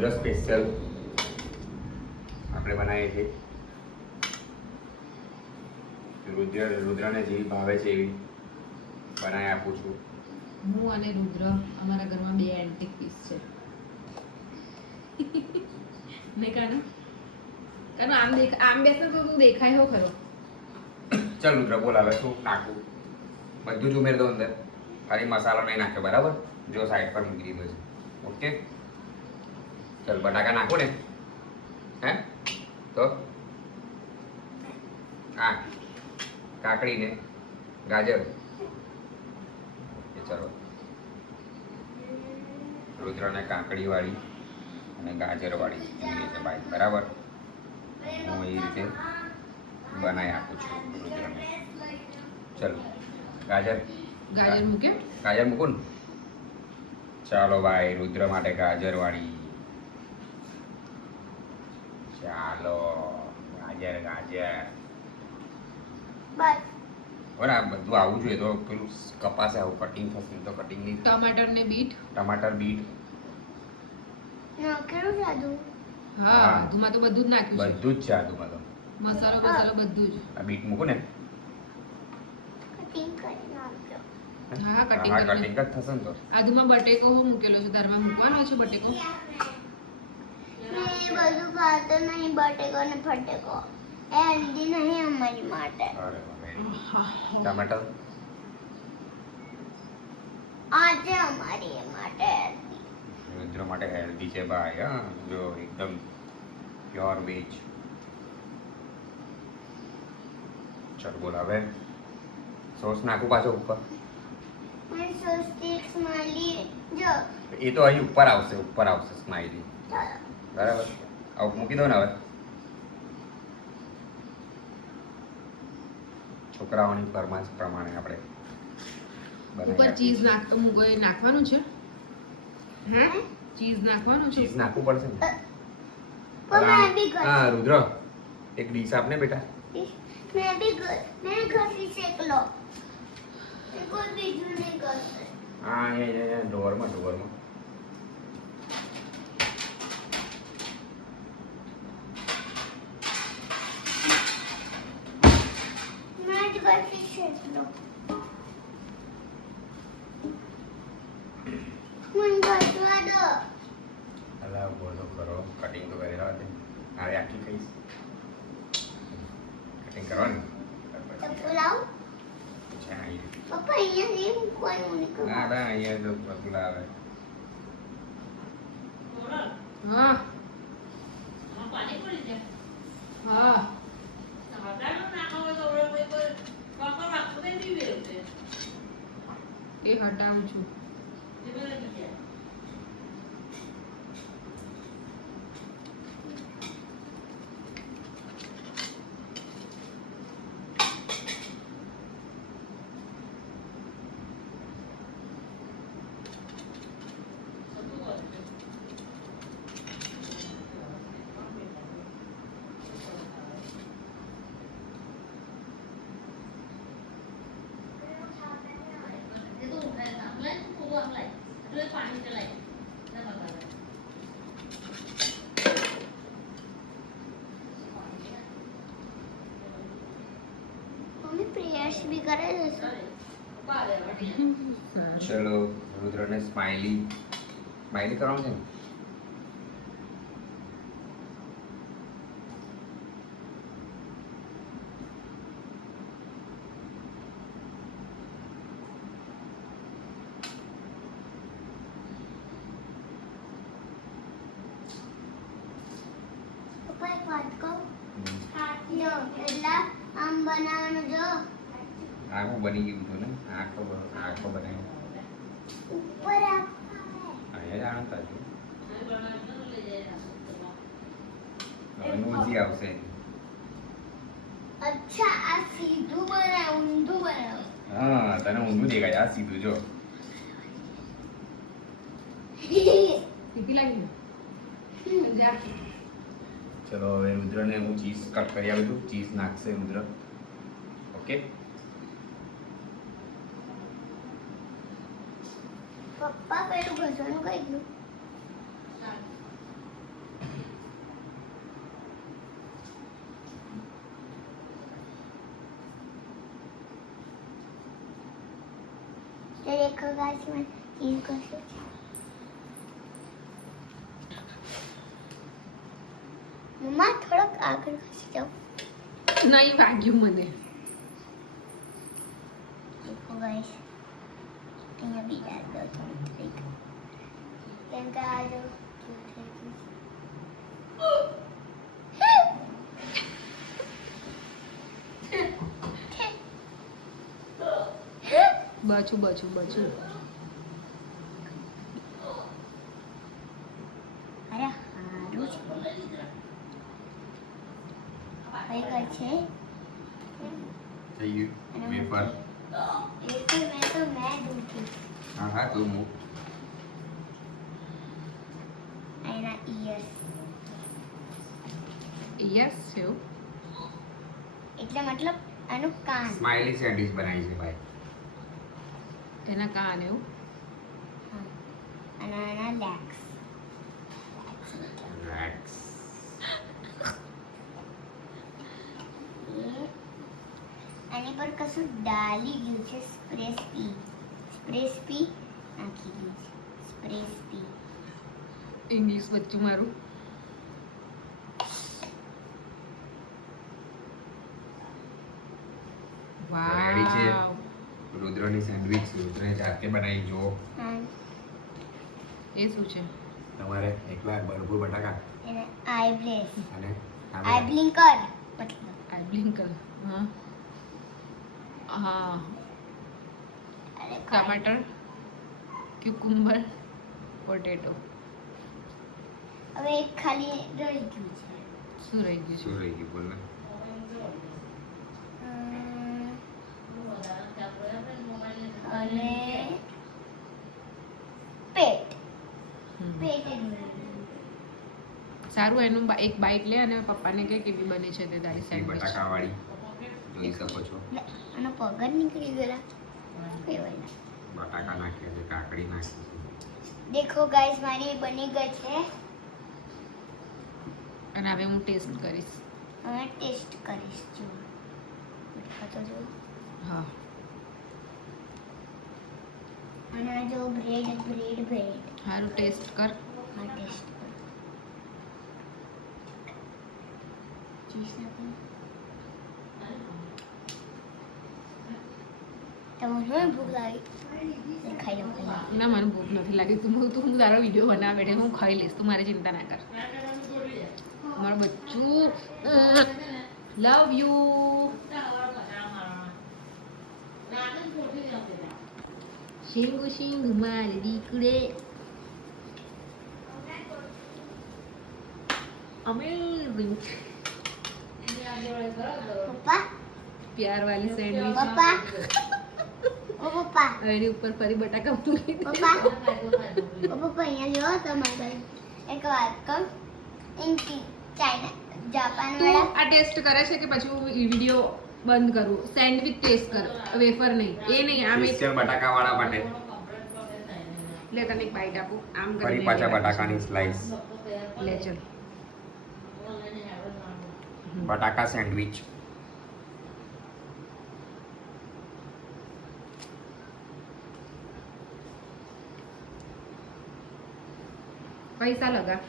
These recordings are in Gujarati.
રુદ્ર સ્પેશિયલ આપણે બનાવીએ છીએ. રુદ્રને જેવી ભાવે છે એવી બનાવી આપું છું. હું અને રુદ્ર અમારા ઘરમાં બે એન્ટિક પીસ છે. નહીં કાનું આમ બેસે તો તું દેખાય હો ખરો. ચાલ રુદ્ર બોલ હવે શું નાખું? બધું જ ઉમેર દો અંદર, ખાલી મસાલો નહીં નાખ્યો બરાબર. જો સાઈડ પર મૂકી દીધો છે. ઓકે ચાલ બટાકા નાખો ને. હે તો હા કાકડી ને ગાજર એ ચાલો રુદ્રને કાકડી વાળી અને ગાજર વાળી જોઈએ છે ભાઈ બરાબર. હું એ રીતે બનાવી આપું છું રુદ્રને. ચલો ગાજર ગાજર મૂકો ને. ચાલો ભાઈ રુદ્ર માટે ગાજર વાળી. ચાલો ગાજર બસ બરાબર બધું આવું જોઈએ તો પેલું કપાસે આવું કટિંગ થશે તો કટિંગ નહીં. ટમાટર ને બીટ. ટમાટર બીટ નાખેલું સાદું. હા આદુમાં તો બધું જ નાખ્યું છે. બધું જ છે આદુમાં તો. મસાલો બધું જ. આ બીટ મૂકો ને. કટિંગ કરી નાખજો. હા કટિંગ હા કટિંગ જ થશે ને તો. આદુમાં બટેકો હું મૂકેલો છે, તારમાં મૂકવાનો છે બટેકો. મેં એ બધું ખાતો નહીં, બટેકો ને ફટેકો. એ હેલ્ધી નહીં અમારી માટે. અરે ટમાટર આજે અમારી એ માટે healthy. રુદ્ર માટે હેલ્ધી છે ભાઈ. હા જો એકદમ પ્યોર વેજ. ચાલ બોલ હવે સોસ નાખું પાછો ઉપર. મને સોસ સ્ટિક્સ મળી જો. એ તો અહીં ઉપર આવશે સ્માઈલી બરાબર. આવું મૂકી દો ને હવે. છોકરાઓની ફરમાઈશ પ્રમાણે આપણે ઉપર ચીઝ નાખવાનું છે. હે ચીઝ નાખવાનું છે. ચીઝ નાખવું પડશે ને. પણ મેં બી હા રુદ્ર એક ડીશ આપને બેટા. મેં ઘરથી શેકલો. કોઈ બીજું નહીં કરશે. હા અહીંયા ડોરમાં મેં જ ઘરથી શેકલો. મને ઘસવા દો. અલા બોલો કરો કટિંગ તો કરી રહ્યા હતા. હવે આખી કહીશ કટિંગ કરવાની. ચપ્પુ લાવ. અચ્છા અહીંયા પપ્પા અહીંયાથી મૂકવાનું નહીં ખબર. ના ના અહીંયા જો પતલા આવે. હા હા એ હટાવું છું. મમ્મી પ્રેયર્સ બી કરે છે. ચલો રુદ્રને સ્માઈલી કરવાનું છે ને. પપ્પા એક વાત કહું. જો એટલા આમ બનાવવાનું જો આખું બની ગયું હતું ને. આખો બનાવી ઉપર અહીંયા જાણતા છું. હવે નોઝી આવશે. અચ્છા આ સીધું બનાવ ઊંધું બનાવ. હા તને ઊંધું દેખાય. આ સીધું જો. તીખી લાગી ને જા. ચલો હવે રુદ્રને હું ચીઝ કટ કરી આપું છું. ચીઝ નાખશે રુદ્ર. ઓકે પપ્પા પેલું ઘસવાનું કઈ ગયું. ये देखो गाइस मैं चीज को सोचा मम्मा થોડોક આગળ ખસી જાઓ નહીં વાગ્યું મને. देखो गाइस અહીંયા બી ડાલ દો થોડું કેમ કે આ જો બચું બચું બચું. અરે હારું છે કઈ કઈ છે થઈ ગયું વેફર. એ તો મેં દૂધી હા હા તું મૂક. એના ઈયર્સ યસ છે એવું. એટલે મતલબ આનું કાન સ્માઇલી સેન્ડવિચ બનાવી છે ભાઈ. એના કાન એવું. હા. અને આના લેગ્સ Relax. આની પર કશું ડાલી ગયું છે સ્પ્રેસ્પી નાખી ગયું છે સ્પ્રેસ્પી ઇંગ્લિશ બચ્ચું મારું. Ready છે. વાવ. રુદ્રની સેન્ડવિચ રુદ્રને જાતે બનાવી જો. હા એ શું છે? તમારે એકલા ભરપૂર બટાકા એને આઈ બ્લેસ અને આઈ બ્લિંકર મતલબ આઈ બ્લિંકર. હા હા. અરે ટમાટર, ક્યુકુમ્બર, પોટેટો. હવે એક ખાલી રહી ગયું છે શું રહી ગયું શું છે? રહી ગયું બોલ ને. અને પેટ હમ. પેટ જ નહીં. સારું એનું એક બાઈટ લે અને પપ્પાને કહે કેવી બની છે તે તારી એ સેન્ડવિચ. બટાકા વાળી જોઈ શકો છો. લે, આનો પગ જ નીકળી ગયેલા કહેવાય ના. બટાકા નાખ્યા છે, કાકડી નાખી છે. દેખો ગાઈસ મારી બની ગઈ છે અને હવે હું ટેસ્ટ કરીશ. હવે ટેસ્ટ કરીશ જો તો જો હા. અને આ જો બ્રેડ સારું ટેસ્ટ કર. હા ટેસ્ટ કર ચીઝ નાખો તમને શું ભૂખ લાગી એ ખાઈ લો પહેલા ના મને ભૂખ નથી લાગી. તું તારો વિડીયો બનાવ બેઠે હું ખાઈ લઈશ. તું મારી ચિંતા ના કર. મારું બચ્ચું લવ યુ. શીંગુ શીંગુ મારી દીકડે. અમેઝિંગ. પપ્પા પ્યાર વાલી સેન્ડવિચ. પપ્પા ઓ પપ્પા એની ઉપર ફરી બટાકા મૂકી દે. પપ્પા ઓ પપ્પા અહીંયા જો તમારે એક વાત કહું ઇન્કી ચાઇના જાપાન તું વાળા આ ટેસ્ટ કરે છે કે પછી હું વિડીયો બંધ કરું? સેન્ડવિચ ટેસ્ટ કર, વેફર નહીં. એ નહીં આમ એક સ્પેશિયલ બટાકા વાળા માટે લે તને એક બાઈટ આપું. આમ ફરી કરીને પાછા લે. બટાકાની સ્લાઈસ. લે ચલ. બટાકા સેન્ડવિચ. પૈસા લગા.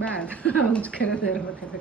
બાર આવું જ કરે દર વખતે.